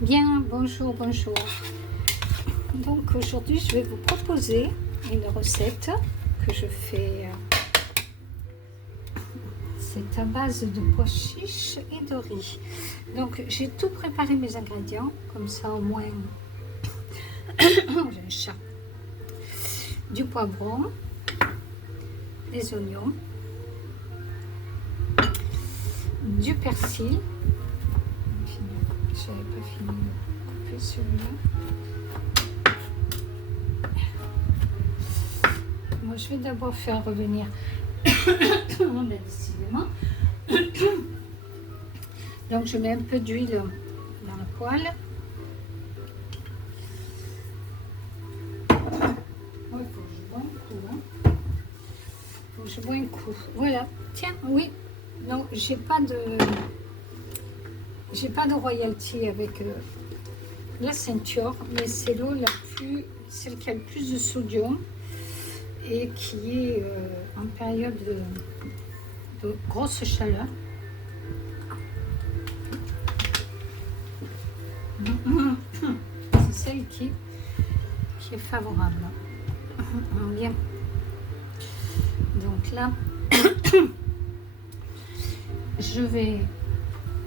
Bien, bonjour, bonjour. Donc aujourd'hui, je vais vous proposer une recette que je fais. C'est à base de pois chiches et de riz. Donc j'ai tout préparé mes ingrédients, comme ça au moins j'ai un chat. Du poivron, des oignons, du persil. J'avais pas fini de couper celui-là. Moi, je vais d'abord faire revenir. Décidément. Donc, je mets un peu d'huile dans la poêle. Il faut que je bois un coup. Hein. Faut que je bois un coup. Voilà. Tiens, oui. Non, j'ai pas de royalty avec la ceinture, mais c'est l'eau celle qui a le plus de sodium et qui est en période de grosse chaleur. C'est celle qui est favorable. Bien. Donc là, je vais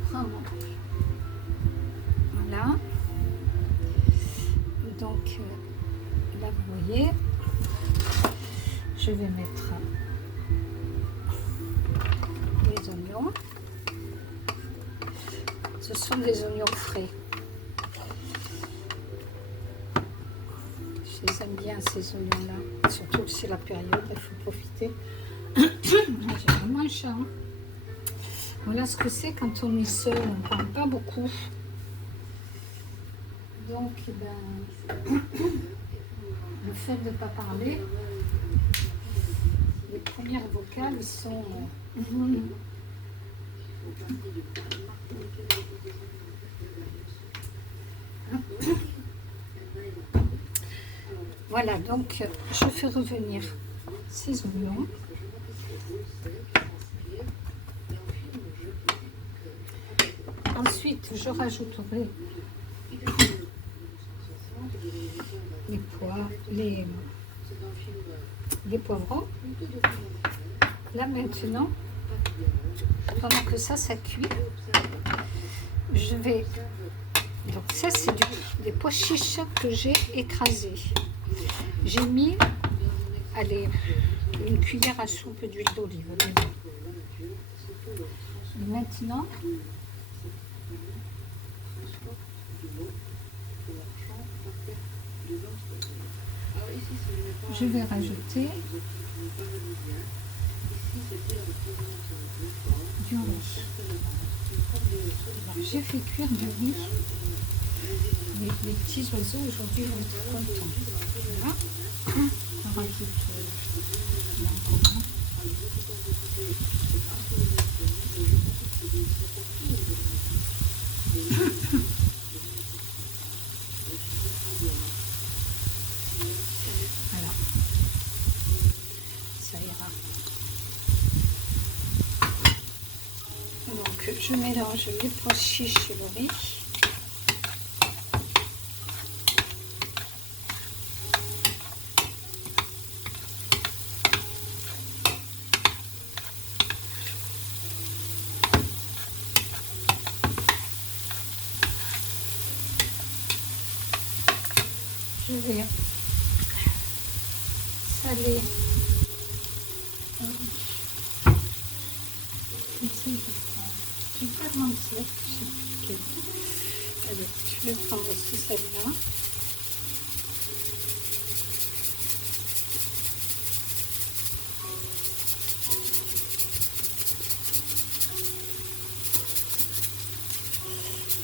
prendre. Voilà. Donc là, vous voyez, je vais mettre les oignons. Ce sont des oignons frais. Je les aime bien, ces oignons-là. Surtout que c'est la période, il faut profiter. J'ai vraiment un chat. Voilà ce que c'est quand on est seul, on ne parle pas beaucoup. Donc, le fait de ne pas parler, les premières vocales sont... Voilà, donc je fais revenir ces oignons. Ensuite, je rajouterai les pois, les poivrons. Là maintenant, pendant que ça cuit, je vais... Donc ça, c'est des pois chiches que j'ai écrasés. J'ai mis, allez, une cuillère à soupe d'huile d'olive. Et maintenant, je vais rajouter du riz. J'ai fait cuire du riz. Les petits oiseaux aujourd'hui vont être contents. Voilà. On rajoute l'encombrant. Voilà. Ça ira. Donc je mélange les pois chiches et le riz. Je vais saler j'ai pas de menthe, je sais plus quelle. Allez, je vais prendre aussi celle-là.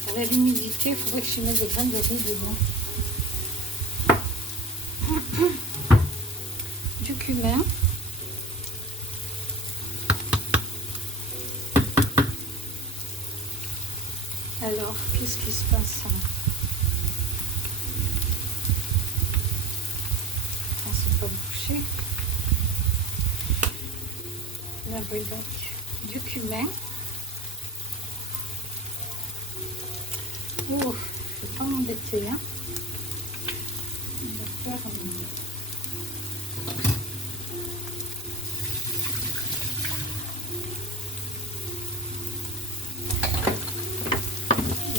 Avec l'humidité, il faudrait que je mette des graines de riz dedans. Du cumin. Alors, qu'est-ce qui se passe? Ça, c'est pas bouché. Là, donc, du cumin. Oh, pas m'embêter. Hein. On va faire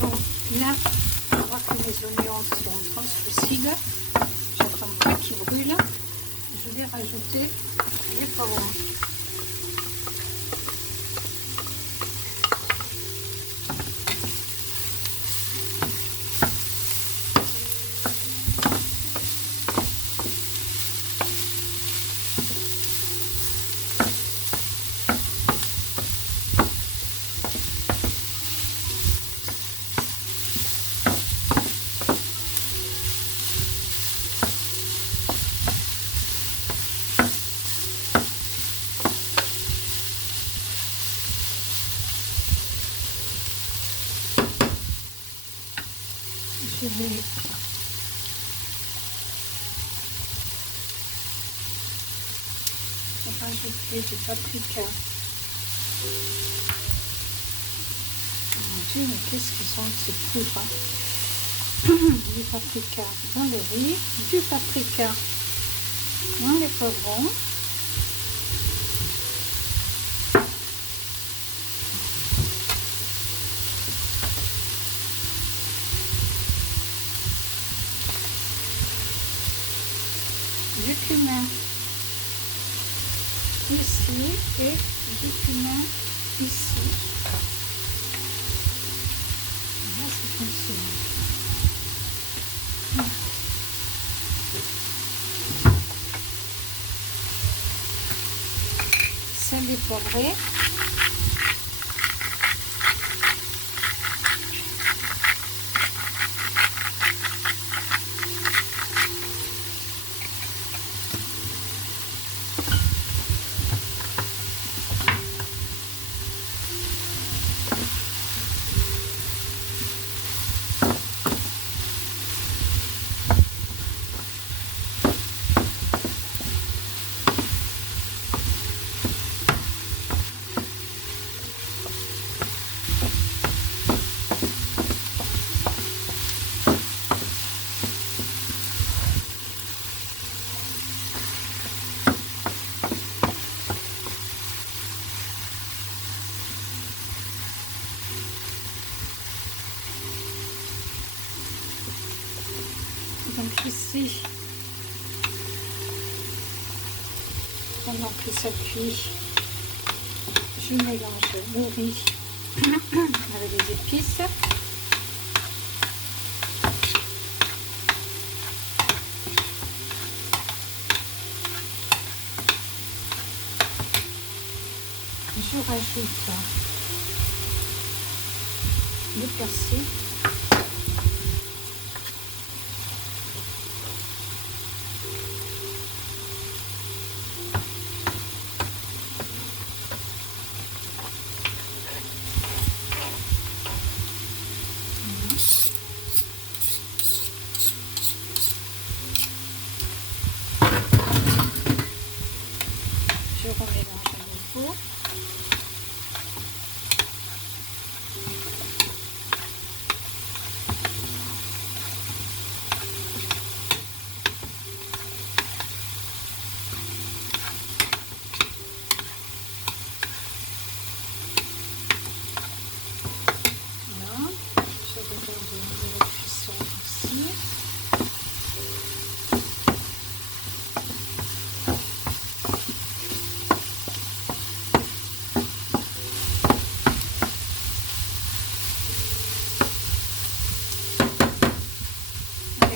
bon, là, on voit que les oignons sont translucides. J'attends pas qu'ils brûlent. Je vais rajouter les poivrons. Je vais rajouter du paprika. Mon Dieu, mais qu'est-ce qu'ils sont ces poudres, hein? Du paprika dans le riz, du paprika dans les poivrons. Du cumin ici et du cumin ici. Là, c'est comme cela. Sel et poivré. Donc ici, pendant que ça cuit, je mélange le riz avec les épices. Je rajoute le persil. Je remélange à nouveau. Voilà, je regarde la cuisson ici.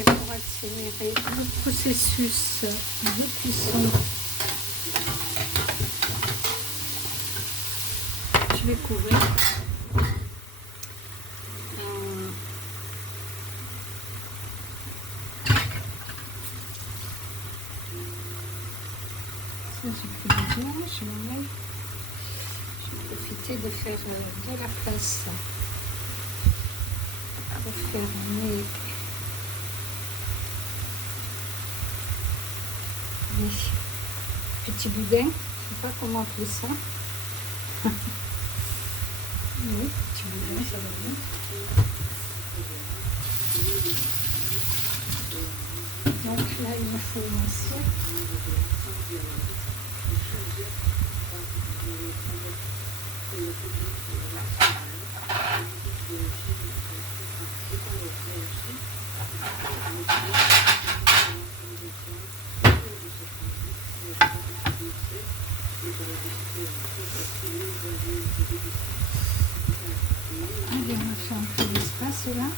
Pour accélérer le processus de cuisson, je vais couvrir. Ça, j'ai pris du bien, je l'enlève. Je vais profiter de faire de la place pour faire mes petits boudins. Je ne sais pas comment appeler ça. Oui, petit boudin, ça va bien. Donc là, il me faut une assiette. Allez, on va faire un peu d'espace là.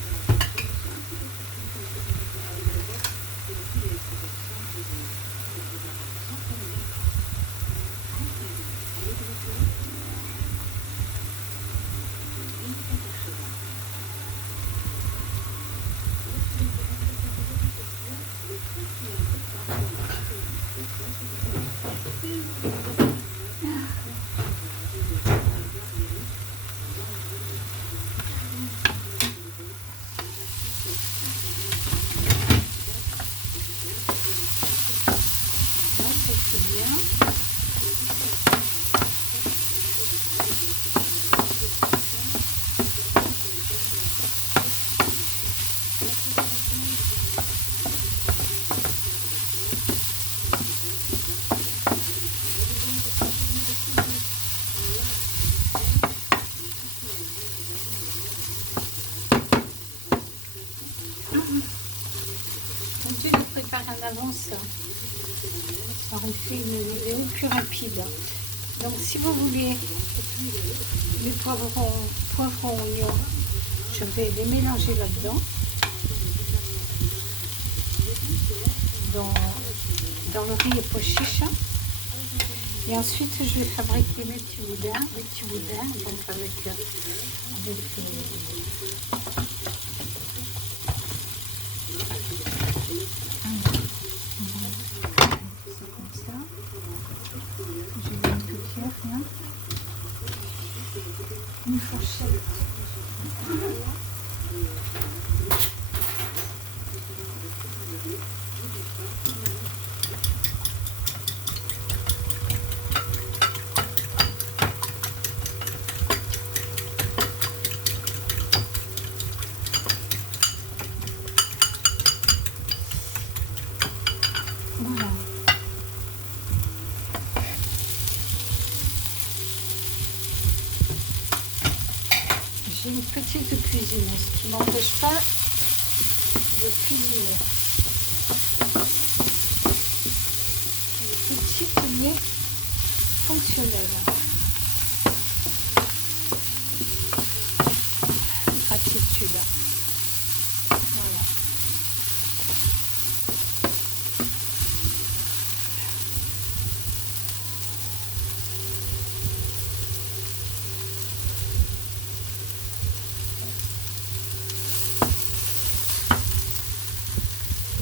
Je le prépare en avance. Ça aurait fait une vidéo plus rapide. Donc si vous voulez les poivrons, oignons, je vais les mélanger là-dedans. Dans le riz et pois chiches. Et ensuite je vais fabriquer mes petits boudins, donc avec une fourchette. Voilà. J'ai une petite cuisine, ce qui ne m'empêche pas de cuisiner. Elle est petite mais fonctionnelle. Gratitude. Voilà.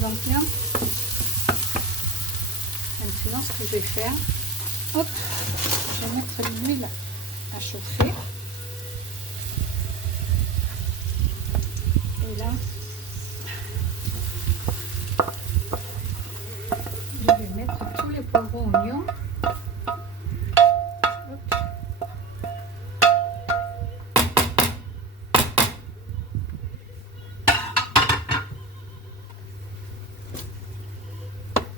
Donc là, maintenant ce que je vais faire, hop, je vais mettre l'huile à chauffer. Et là, je vais mettre tous les poivrons oignons. Hop.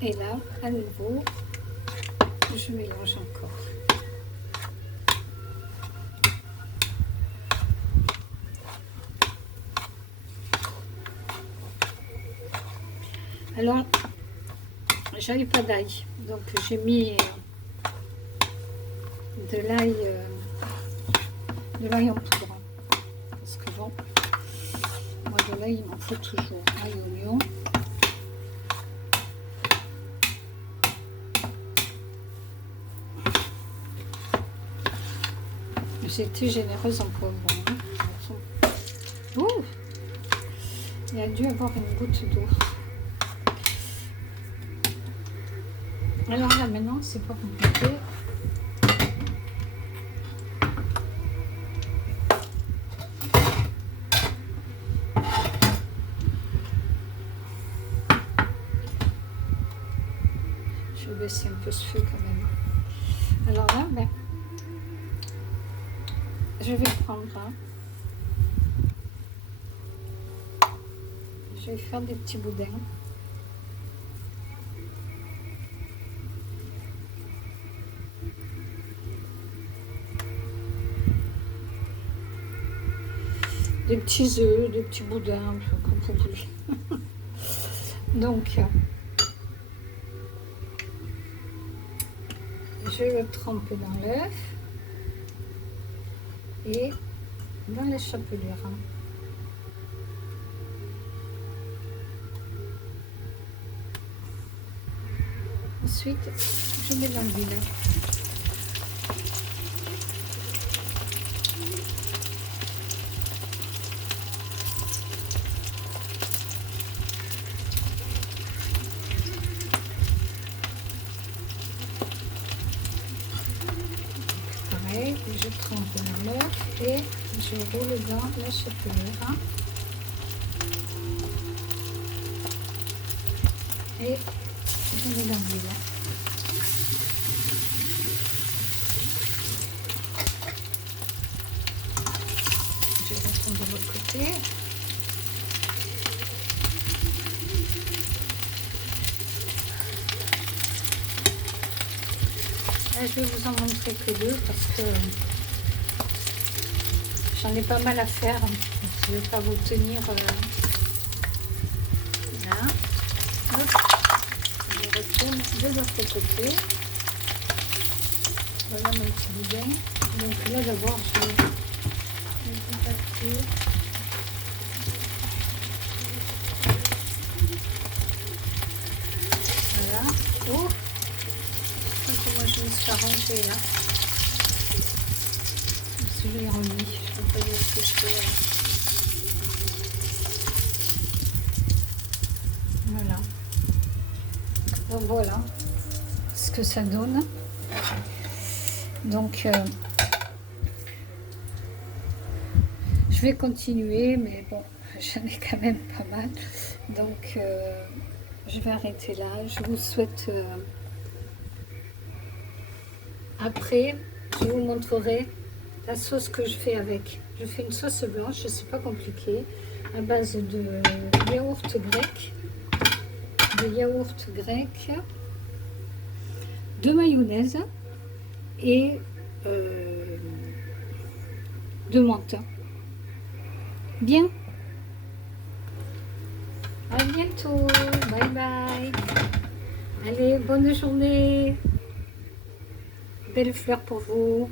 Et là, à nouveau, je mélange encore. Alors, j'avais pas d'ail, donc j'ai mis de l'ail en poudre. Parce que bon, moi de l'ail, il m'en faut toujours. Ail, oignon. J'ai été généreuse en poivron. Hein. Ouh, il a dû avoir une goutte d'eau. Alors là maintenant, c'est pas compliqué. Je vais baisser un peu ce feu quand même. Alors là, ben, je vais prendre, je vais faire des petits boudins. des petits œufs, des petits boudins, comme vous voulez. Donc, je vais le tremper dans l'œuf et dans la chapelure. Ensuite, je mets dans l'huile. Pareil, je trempe dans l'œuf et je roule dans la chapelure. Et je mets dans l'huile. Je retourne de l'autre côté. Là, je vais vous en montrer que deux parce que j'en ai pas mal à faire. Je ne vais pas vous tenir là. Hop. Je retourne de l'autre côté. Voilà mon petit boudin. Donc là d'abord je vais le compacter. Voilà. Oh, comment je me suis arrangée là. Je l'ai remis. Je ne peux pas dire ce que je fais. Voilà. Donc voilà ce que ça donne. Donc je vais continuer, mais bon, j'en ai quand même pas mal. Donc je vais arrêter là. Je vous souhaite après, je vous montrerai la sauce que je fais avec. Je fais une sauce blanche, c'est pas compliqué, à base de yaourt grec, de mayonnaise et de menthe. Bien. À bientôt. Bye bye. Allez, bonne journée. Belles fleurs pour vous.